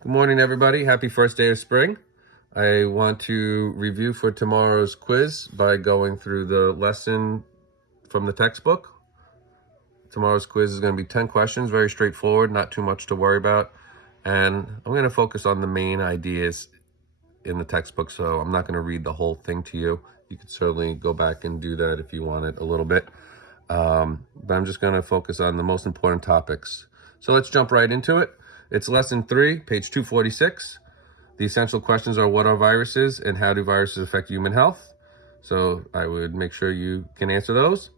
Good morning, everybody. Happy first day of spring. I want to review for tomorrow's quiz by going through the lesson from the textbook. Tomorrow's quiz is going to be 10 questions, very straightforward, not too much to worry about. And I'm going to focus on the main ideas in the textbook, so I'm not going to read the whole thing to you. You could certainly go back and do that if you want it a little bit. But I'm just going to focus on the most important topics. So let's jump right into it. It's lesson 3, page 246. The essential questions are: what are viruses and how do viruses affect human health? So I would make sure you can answer those.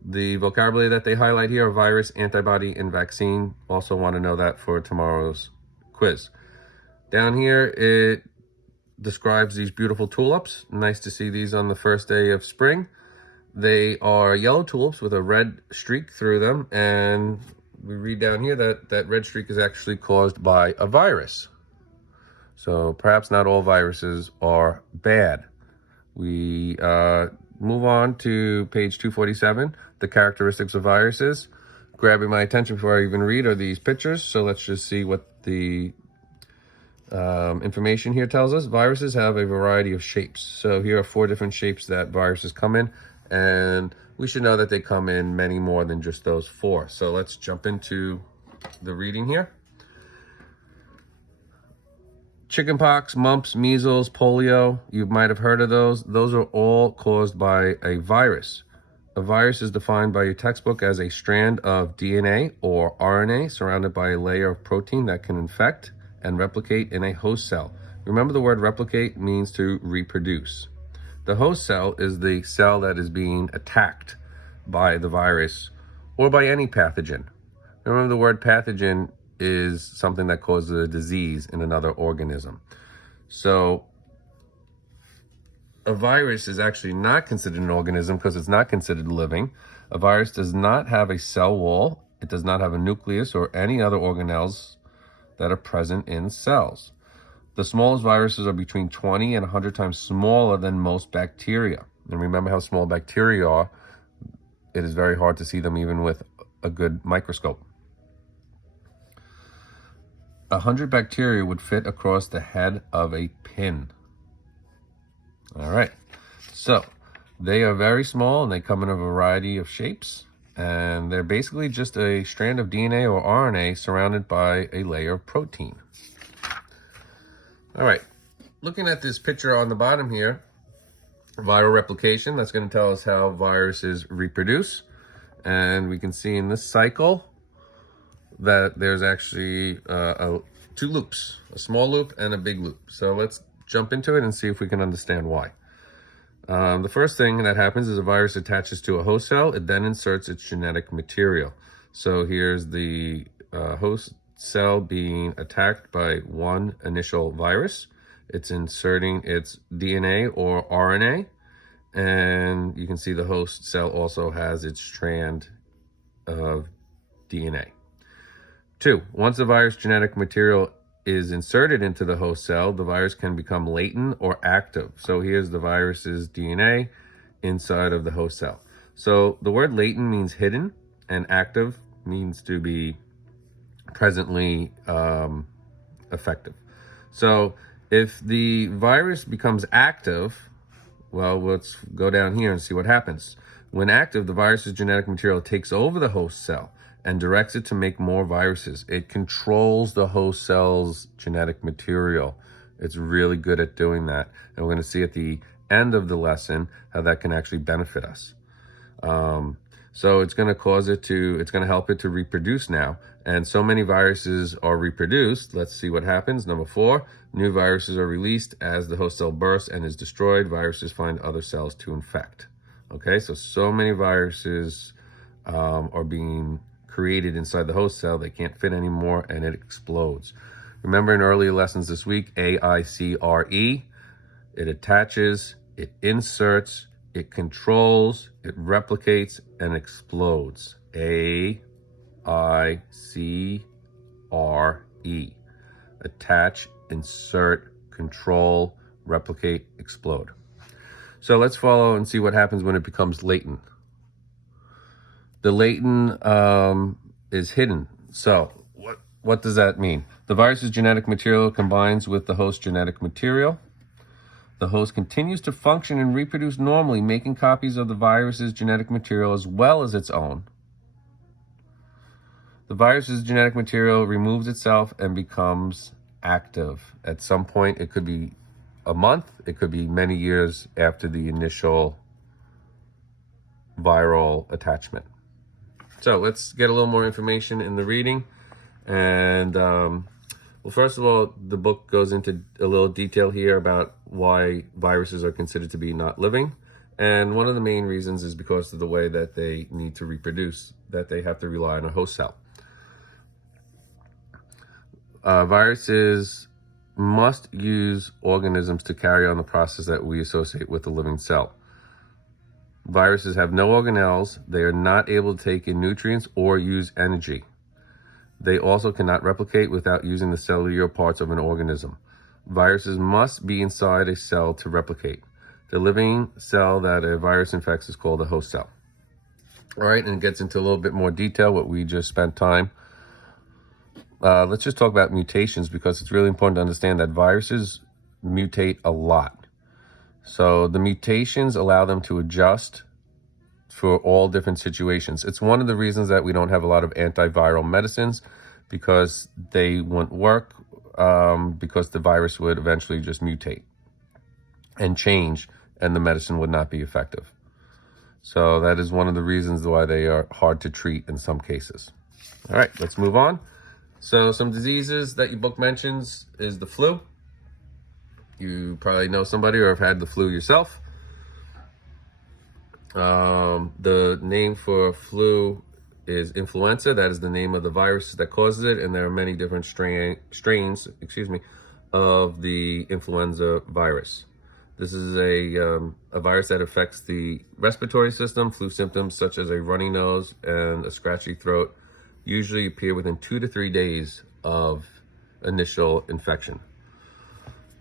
The vocabulary that they highlight here are virus, antibody, and vaccine. Also want to know that for tomorrow's quiz. Down here, it describes these beautiful tulips. Nice to see these on the first day of spring. They are yellow tulips with a red streak through them, and we read down here that that red streak is actually caused by a virus. So perhaps not all viruses are bad. We move on to page 247, the characteristics of viruses. Grabbing my attention before I even read are these pictures. So let's just see what the information here tells us. Viruses have a variety of shapes. So here are 4 different shapes that viruses come in, and we should know that they come in many more than just those 4. So let's jump into the reading here. Chickenpox, mumps, measles, polio, you might have heard of those. Those are all caused by a virus. A virus is defined by your textbook as a strand of DNA or RNA surrounded by a layer of protein that can infect and replicate in a host cell. Remember, the word replicate means to reproduce. The host cell is the cell that is being attacked by the virus or by any pathogen. Remember, the word pathogen is something that causes a disease in another organism. So a virus is actually not considered an organism because it's not considered living. A virus does not have a cell wall. It does not have a nucleus or any other organelles that are present in cells. The smallest viruses are between 20 and 100 times smaller than most bacteria. And remember how small bacteria are. It is very hard to see them even with a good microscope. 100 bacteria would fit across the head of a pin. All right, so they are very small and they come in a variety of shapes, and they're basically just a strand of DNA or RNA surrounded by a layer of protein. All right, looking at this picture on the bottom here, viral replication, that's going to tell us how viruses reproduce. And we can see in this cycle that there's actually 2 loops, a small loop and a big loop. So let's jump into it and see if we can understand why. The first thing that happens is a virus attaches to a host cell. It then inserts its genetic material. So here's the host cell being attacked by one initial virus. It's inserting its DNA or RNA, and you can see the host cell also has its strand of DNA. 2, once the virus genetic material is inserted into the host cell, the virus can become latent or active. So here's the virus's DNA inside of the host cell. So the word latent means hidden, and active means to be presently effective. So if the virus becomes active, well, let's go down here and see what happens. When active, the virus's genetic material takes over the host cell and directs it to make more viruses. It controls the host cell's genetic material. It's really good at doing that. And we're going to see at the end of the lesson how that can actually benefit us. So it's going to help it to reproduce now. And so many viruses are reproduced. Let's see what happens. Number 4, new viruses are released as the host cell bursts and is destroyed. Viruses find other cells to infect. Okay, so many viruses are being created inside the host cell. They can't fit anymore, and it explodes. Remember in earlier lessons this week, AICRE, it attaches, it inserts, it controls, it replicates, and explodes. AICRE. Attach, insert, control, replicate, explode. So let's follow and see what happens when it becomes latent. The latent is hidden. So what does that mean? The virus's genetic material combines with the host's genetic material. The host continues to function and reproduce normally, making copies of the virus's genetic material as well as its own. The virus's genetic material removes itself and becomes active. At some point, it could be a month, it could be many years after the initial viral attachment. So let's get a little more information in the reading. And well, first of all, the book goes into a little detail here about why viruses are considered to be not living. And one of the main reasons is because of the way that they need to reproduce, that they have to rely on a host cell. Viruses must use organisms to carry on the process that we associate with a living cell. Viruses have no organelles. They are not able to take in nutrients or use energy. They also cannot replicate without using the cellular parts of an organism. Viruses must be inside a cell to replicate. The living cell that a virus infects is called a host cell. All right, and it gets into a little bit more detail, what we just spent time. Let's just talk about mutations, because it's really important to understand that viruses mutate a lot. So the mutations allow them to adjust for all different situations. It's one of the reasons that we don't have a lot of antiviral medicines, because they won't work, because the virus would eventually just mutate and change, and the medicine would not be effective. So that is one of the reasons why they are hard to treat in some cases. All right, let's move on. So some diseases that your book mentions is the flu. You probably know somebody or have had the flu yourself. The name for flu is influenza. That is the name of the virus that causes it, and there are many different strains of the influenza virus. This is a virus that affects the respiratory system. Flu symptoms such as a runny nose and a scratchy throat usually appear within 2 to 3 days of initial infection.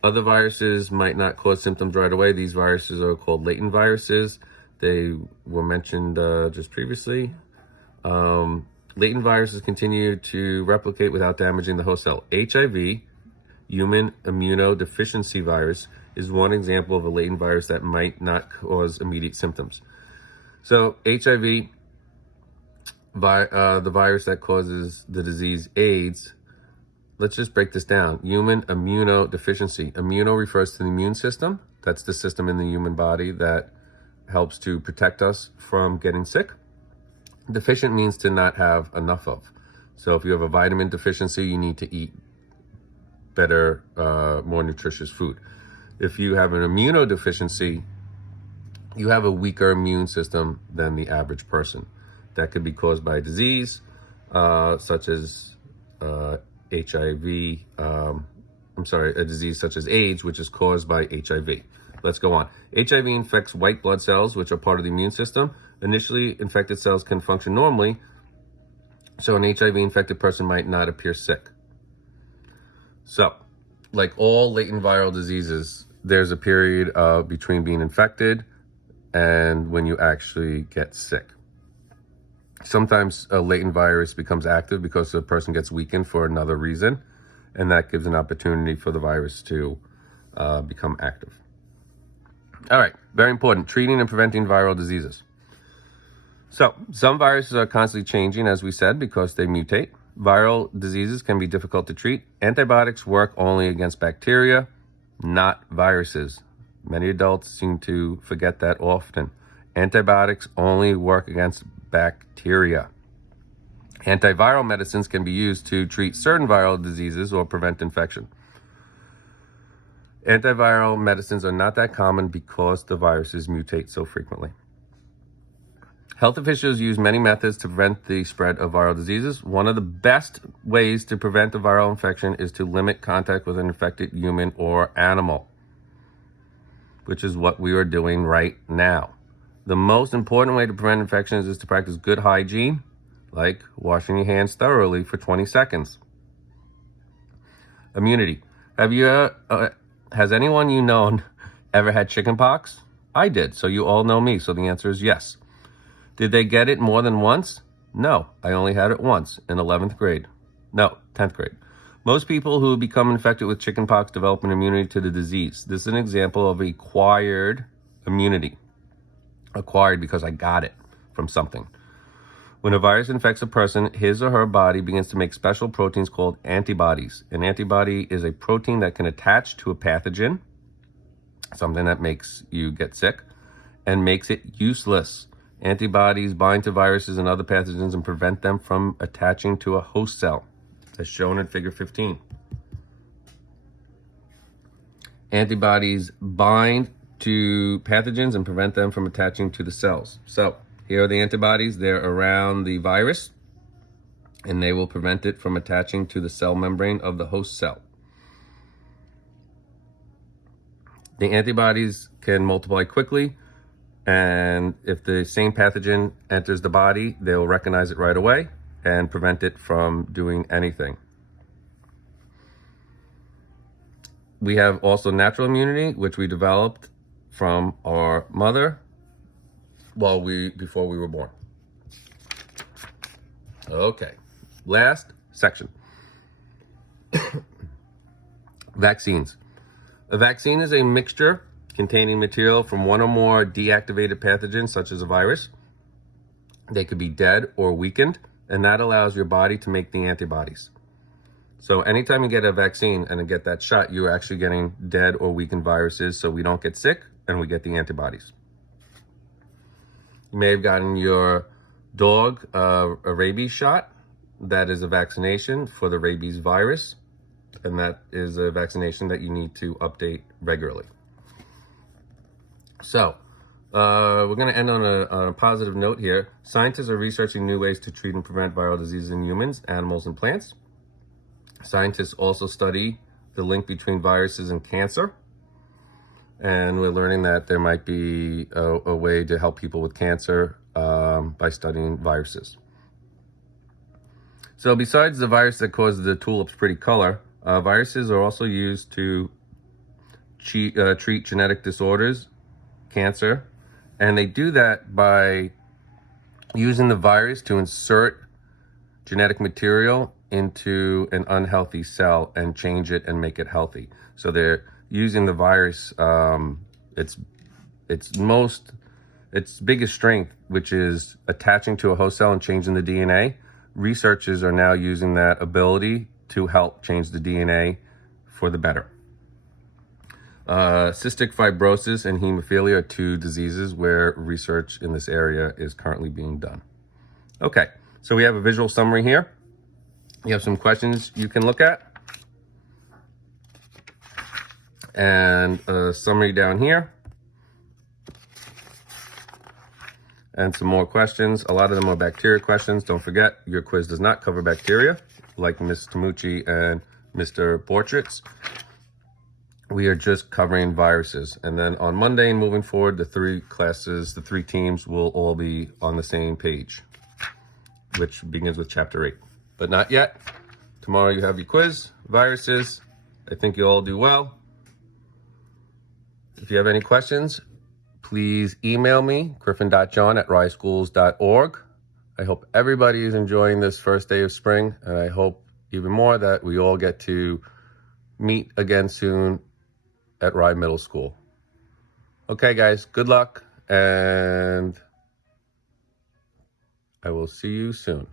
Other viruses might not cause symptoms right away. These viruses are called latent viruses. They were mentioned just previously. Latent viruses continue to replicate without damaging the host cell. HIV, human immunodeficiency virus, is one example of a latent virus that might not cause immediate symptoms. So HIV, the virus that causes the disease AIDS. Let's just break this down. Human immunodeficiency. Immuno refers to the immune system. That's the system in the human body that helps to protect us from getting sick. Deficient means to not have enough of. So if you have a vitamin deficiency, you need to eat better, more nutritious food. If you have an immunodeficiency, you have a weaker immune system than the average person. That could be caused by a disease, such as HIV, a disease such as AIDS, which is caused by HIV. Let's go on. HIV infects white blood cells, which are part of the immune system. Initially, infected cells can function normally, so an HIV-infected person might not appear sick. So, like all latent viral diseases, there's a period between being infected and when you actually get sick. Sometimes a latent virus becomes active because the person gets weakened for another reason, and that gives an opportunity for the virus to become active. All right, very important, treating and preventing viral diseases. So, some viruses are constantly changing, as we said, because they mutate. Viral diseases can be difficult to treat. Antibiotics work only against bacteria, not viruses. Many adults seem to forget that often. Antibiotics only work against bacteria. Antiviral medicines can be used to treat certain viral diseases or prevent infection. Antiviral medicines are not that common because the viruses mutate so frequently. Health officials use many methods to prevent the spread of viral diseases. One of the best ways to prevent a viral infection is to limit contact with an infected human or animal, which is what we are doing right now. The most important way to prevent infections is to practice good hygiene, like washing your hands thoroughly for 20 seconds. Immunity. Has anyone you known ever had chickenpox? I did, so you all know me, so the answer is yes. Did they get it more than once? No, I only had it once in 11th grade. No, 10th grade. Most people who become infected with chickenpox develop an immunity to the disease. This is an example of acquired immunity. Acquired because I got it from something. When a virus infects a person, his or her body begins to make special proteins called antibodies. An antibody is a protein that can attach to a pathogen, something that makes you get sick, and makes it useless. Antibodies bind to viruses and other pathogens and prevent them from attaching to a host cell, as shown in figure 15. Antibodies bind to pathogens and prevent them from attaching to the cells. So here are the antibodies. They're around the virus, and they will prevent it from attaching to the cell membrane of the host cell. The antibodies can multiply quickly, and if the same pathogen enters the body, they'll recognize it right away and prevent it from doing anything. We have also natural immunity, which we developed from our mother before we were born. Okay, last section. Vaccines. A vaccine is a mixture containing material from one or more deactivated pathogens, such as a virus. They could be dead or weakened, and that allows your body to make the antibodies. So anytime you get a vaccine and get that shot, you're actually getting dead or weakened viruses, so we don't get sick and we get the antibodies. You may have gotten your dog a rabies shot. That is a vaccination for the rabies virus, and that is a vaccination that you need to update regularly. So we're going to end on a positive note here. Scientists are researching new ways to treat and prevent viral diseases in humans, animals, and plants. Scientists also study the link between viruses and cancer. And we're learning that there might be a way to help people with cancer by studying viruses. So besides the virus that causes the tulip's pretty color, viruses are also used to treat genetic disorders, cancer, and they do that by using the virus to insert genetic material into an unhealthy cell and change it and make it healthy. So they're using the virus, its biggest strength, which is attaching to a host cell and changing the DNA. Researchers are now using that ability to help change the DNA for the better. Cystic fibrosis and hemophilia are two diseases where research in this area is currently being done. Okay, so we have a visual summary here. You have some questions you can look at, and a summary down here, and some more questions. A lot of them are bacteria questions. Don't forget, your quiz does not cover bacteria, like Ms. Tamucci and Mr. Portraits. We are just covering viruses. And then on Monday and moving forward, the three teams will all be on the same page, which begins with chapter 8. But not yet. Tomorrow you have your quiz, viruses. I think you'll all do well. If you have any questions, please email me, griffin.john@riseschools.org. I hope everybody is enjoying this first day of spring, and I hope even more that we all get to meet again soon at Rye Middle School. Okay, guys, good luck, and I will see you soon.